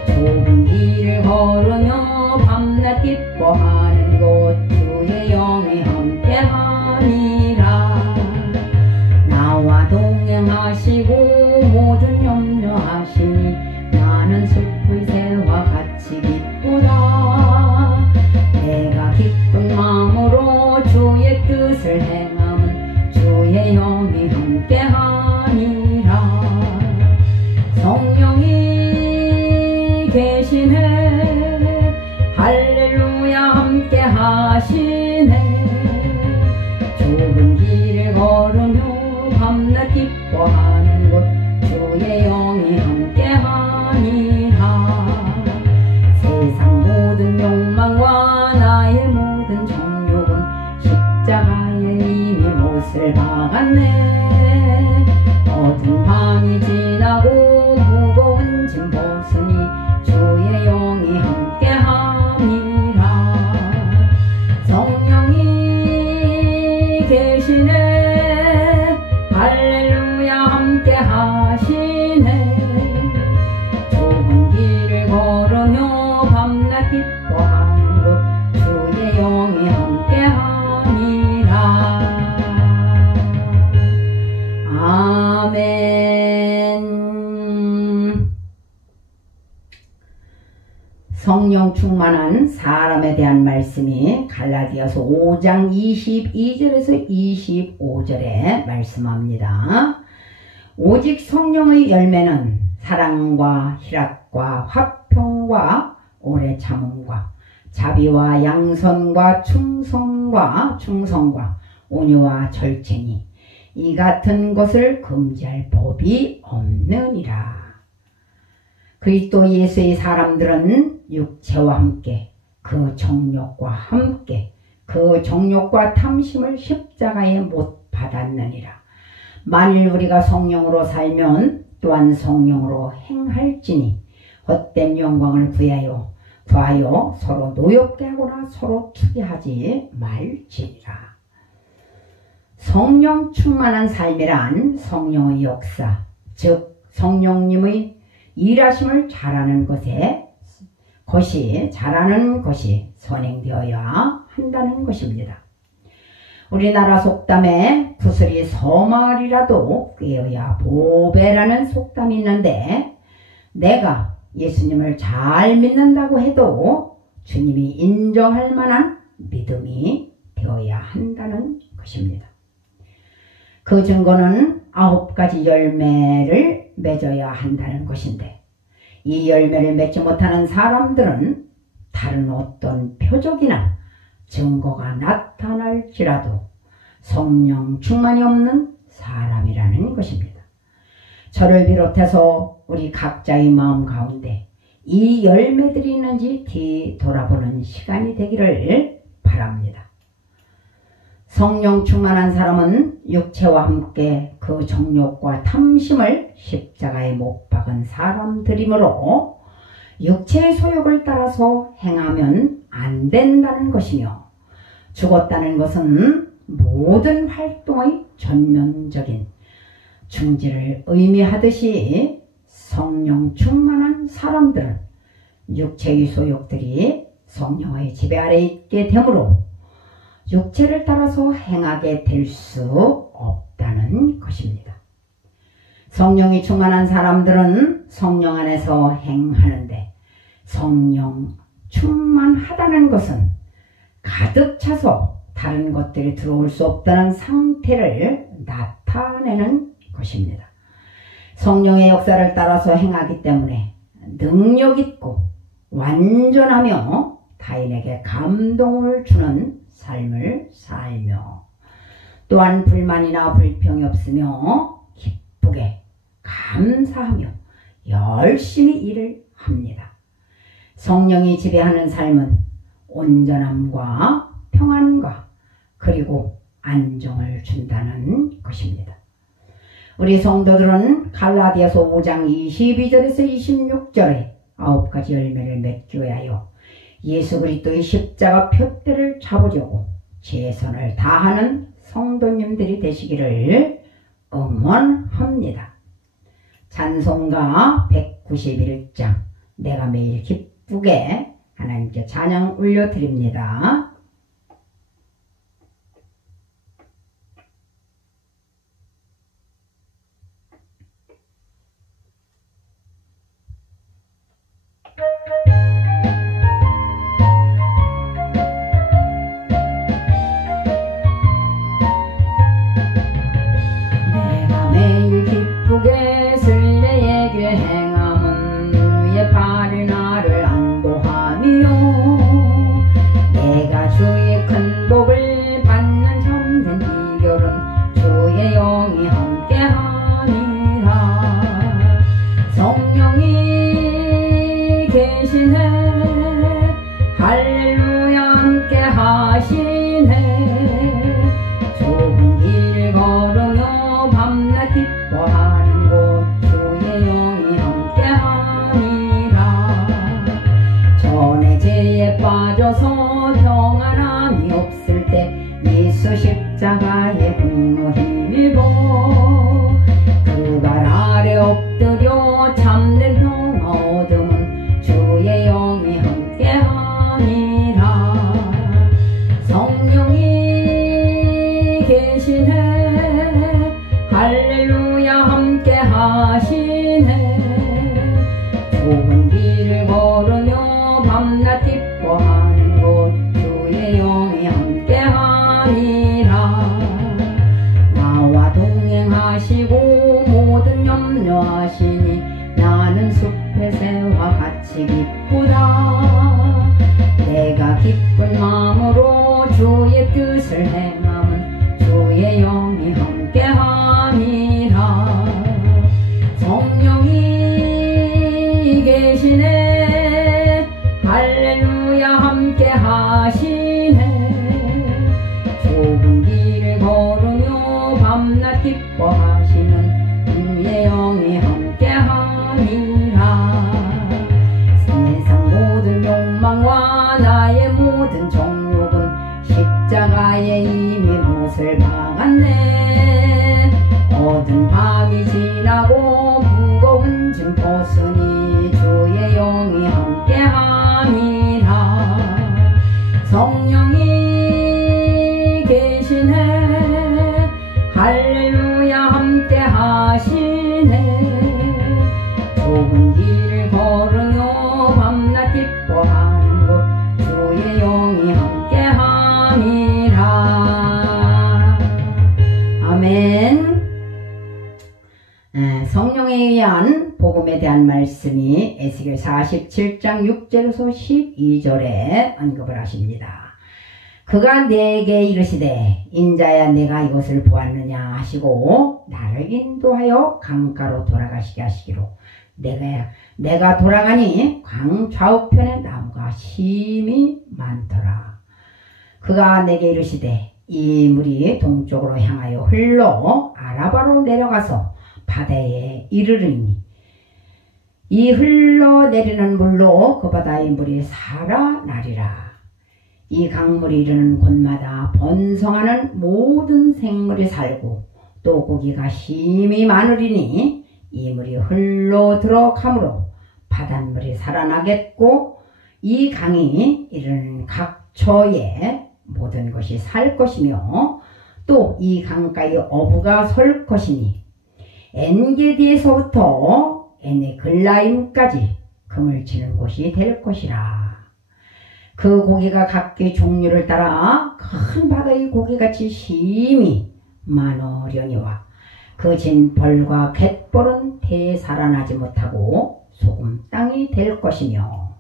좁은 길을 걸으며 밤낮 기뻐하는 곳 주의 영이 함께하니라. 나와 동행하시고 모든 염려하시니 나는 숲을 새와 같이 기쁘다. 내가 기쁜 마음으로 주의 뜻을 행함은 주의 영이 함께하니라. 성령이 계시네 할렐루야 함께하시네. 좁은 길을 걸으며 밤낮 기뻐하는 곳 주의 영이 함께하니라. 세상 모든 욕망과 나의 모든 정욕은 십자가에 이미 못을 박았네. 어두운 밤이 지나고 무거운 짐 벗으니 주의 영이 함께하니라. 성령이 계시네 할렐루야 함께하시네. 좁은 길을 걸으며 밤낮 기뻐하는 곳 주의 영이 함께하니라. 아멘. 성령 충만한 사람에 대한 말씀이 갈라디아서 5장 22절에서 25절에 말씀합니다. 오직 성령의 열매는 사랑과 희락과 화평과 오래 참음과 자비와 양선과 충성과 온유와 절제니 이 같은 것을 금지할 법이 없느니라. 그리스도 예수의 사람들은 육체와 함께 그 정욕과 함께 그 정욕과 탐심을 십자가에 못 받았느니라. 만일 우리가 성령으로 살면 또한 성령으로 행할지니 헛된 영광을 구하여 서로 노엽게 하거나 서로 투기하지 말지니라. 성령 충만한 삶이란 성령의 역사, 즉 성령님의 일하심을 잘하는 것이 선행되어야 한다는 것입니다. 우리나라 속담에 구슬이 서말이라도 꿰어야 보배라는 속담이 있는데, 내가 예수님을 잘 믿는다고 해도 주님이 인정할 만한 믿음이 되어야 한다는 것입니다. 그 증거는 9가지 열매를 맺어야 한다는 것인데, 이 열매를 맺지 못하는 사람들은 다른 어떤 표적이나 증거가 나타날지라도 성령 충만이 없는 사람이라는 것입니다. 저를 비롯해서 우리 각자의 마음 가운데 이 열매들이 있는지 뒤돌아보는 시간이 되기를 바랍니다. 성령 충만한 사람은 육체와 함께 그 정욕과 탐심을 십자가에 못 박은 사람들이므로 육체의 소욕을 따라서 행하면 안 된다는 것이며, 죽었다는 것은 모든 활동의 전면적인 중지를 의미하듯이 성령 충만한 사람들은 육체의 소욕들이 성령의 지배 아래 있게 되므로 육체를 따라서 행하게 될 수 없다는 것입니다. 성령이 충만한 사람들은 성령 안에서 행하는데, 성령 충만하다는 것은 가득 차서 다른 것들이 들어올 수 없다는 상태를 나타내는 것입니다. 성령의 역사를 따라서 행하기 때문에 능력 있고 완전하며 타인에게 감동을 주는 삶을 살며, 또한 불만이나 불평이 없으며 기쁘게 감사하며 열심히 일을 합니다. 성령이 지배하는 삶은 온전함과 평안과 그리고 안정을 준다는 것입니다. 우리 성도들은 갈라디아서 5장 22절에서 26절에 9가지 열매를 맺기 위하여 예수 그리스도의 십자가 표대를 잡으려고 최선을 다하는 성도님들이 되시기를 응원합니다. 찬송가 191장 내가 매일 기쁘게 하나님께 찬양 올려드립니다. 성령에 의한 복음에 대한 말씀이 에스겔 47장 6절에서 12절에 언급을 하십니다. 그가 내게 이르시되 인자야 내가 이것을 보았느냐 하시고 나를 인도하여 강가로 돌아가시게 하시기로 내가 돌아가니 강 좌우편에 나무가 심히 많더라. 그가 내게 이르시되 이 물이 동쪽으로 향하여 흘러 아라바로 내려가서 바다에 이르르니 이 흘러내리는 물로 그 바다의 물이 살아나리라. 이 강물이 이르는 곳마다 번성하는 모든 생물이 살고 또 고기가 심히 많으리니 이 물이 흘러 들어가므로 바닷물이 살아나겠고 이 강이 이르는 각처에 모든 것이 살 것이며 또 이 강가에 어부가 설 것이니 엔게디에서부터 에네글라임까지 금을 치는 곳이 될 것이라. 그 고기가 각기 종류를 따라 큰 바다의 고기같이 심히 많으려니와 그 진벌과 갯벌은 되살아나지 못하고 소금 땅이 될 것이며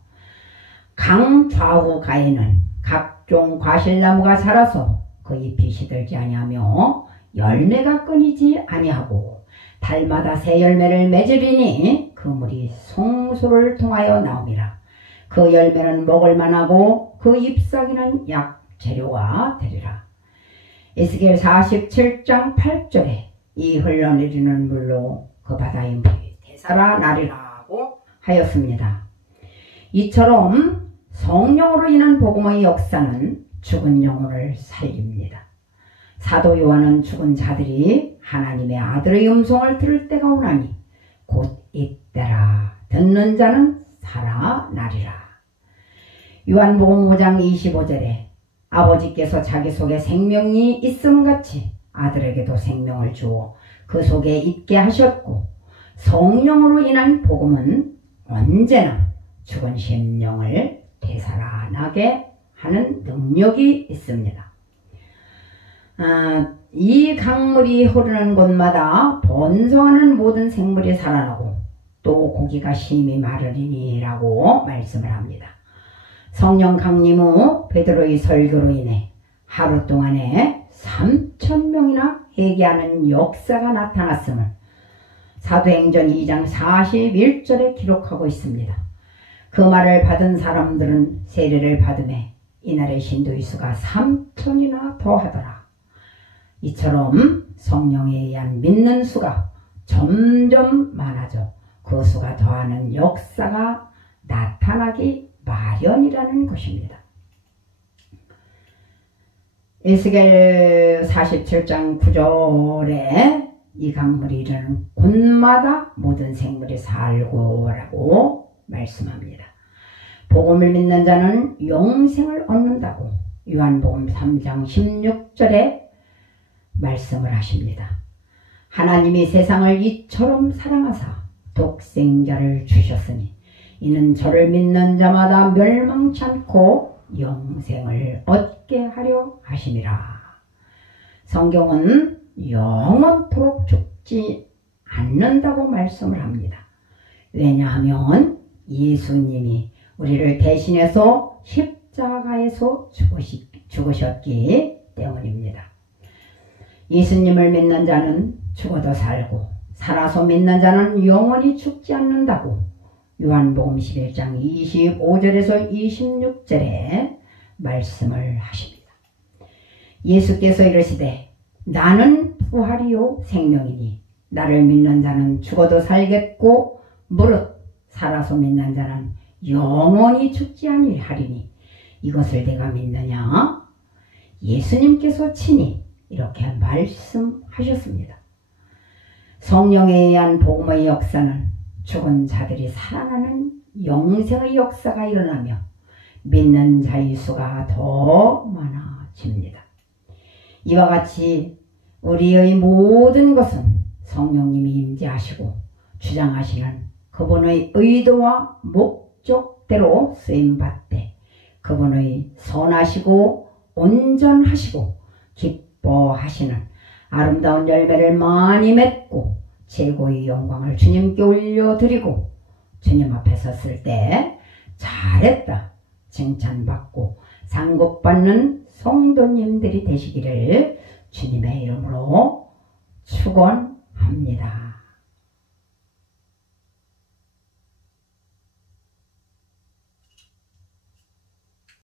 강 좌우 가에는 각종 과실나무가 자라서 그 잎이 시들지 아니하며 열매가 끊이지 아니하고 달마다 새 열매를 맺으리니 그 물이 송수를 통하여 나옵니다. 그 열매는 먹을 만하고 그 잎사귀는 약재료가 되리라. 에스겔 47장 8절에 이 흘러내리는 물로 그 바다의 물이 되살아나리라고 하였습니다. 이처럼 성령으로 인한 복음의 역사는 죽은 영혼을 살립니다. 사도 요한은 죽은 자들이 하나님의 아들의 음성을 들을 때가 오나니 곧 이때라. 듣는 자는 살아나리라. 요한복음 5장 25절에 아버지께서 자기 속에 생명이 있음같이 아들에게도 생명을 주어 그 속에 있게 하셨고 성령으로 인한 복음은 언제나 죽은 심령을 되살아나게 하는 능력이 있습니다. 이 강물이 흐르는 곳마다 번성하는 모든 생물이 살아나고 또 고기가 심히 마르리니 라고 말씀을 합니다. 성령 강림 후 베드로의 설교로 인해 하루 동안에 3,000명이나 회개하는 역사가 나타났음을 사도행전 2장 41절에 기록하고 있습니다. 그 말을 받은 사람들은 세례를 받음에 이날의 신도의 수가 3,000이나 더하더라. 이처럼 성령에 의한 믿는 수가 점점 많아져 그 수가 더하는 역사가 나타나기 마련이라는 것입니다. 에스겔 47장 9절에 이 강물이 이르는 곳마다 모든 생물이 살고 라고 말씀합니다. 복음을 믿는 자는 영생을 얻는다고 요한복음 3장 16절에 말씀을 하십니다. 하나님이 세상을 이처럼 사랑하사 독생자를 주셨으니 이는 저를 믿는 자마다 멸망치 않고 영생을 얻게 하려 하심이라. 성경은 영원토록 죽지 않는다고 말씀을 합니다. 왜냐하면 예수님이 우리를 대신해서 십자가에서 죽으셨기 때문입니다. 예수님을 믿는 자는 죽어도 살고 살아서 믿는 자는 영원히 죽지 않는다고 요한복음 11장 25절에서 26절에 말씀을 하십니다. 예수께서 이르시되 나는 부활이요 생명이니 나를 믿는 자는 죽어도 살겠고 무릇 살아서 믿는 자는 영원히 죽지 아니하리니 이것을 내가 믿느냐? 예수님께서 친히 이렇게 말씀하셨습니다. 성령에 의한 복음의 역사는 죽은 자들이 살아나는 영생의 역사가 일어나며 믿는 자의 수가 더 많아집니다. 이와 같이 우리의 모든 것은 성령님이 임재하시고 주장하시는 그분의 의도와 목적대로 쓰임받되 그분의 선하시고 온전하시고 기뻐하시는 아름다운 열매를 많이 맺고 최고의 영광을 주님께 올려드리고 주님 앞에 섰을 때 잘했다 칭찬받고 상급받는 성도님들이 되시기를 주님의 이름으로 축원합니다.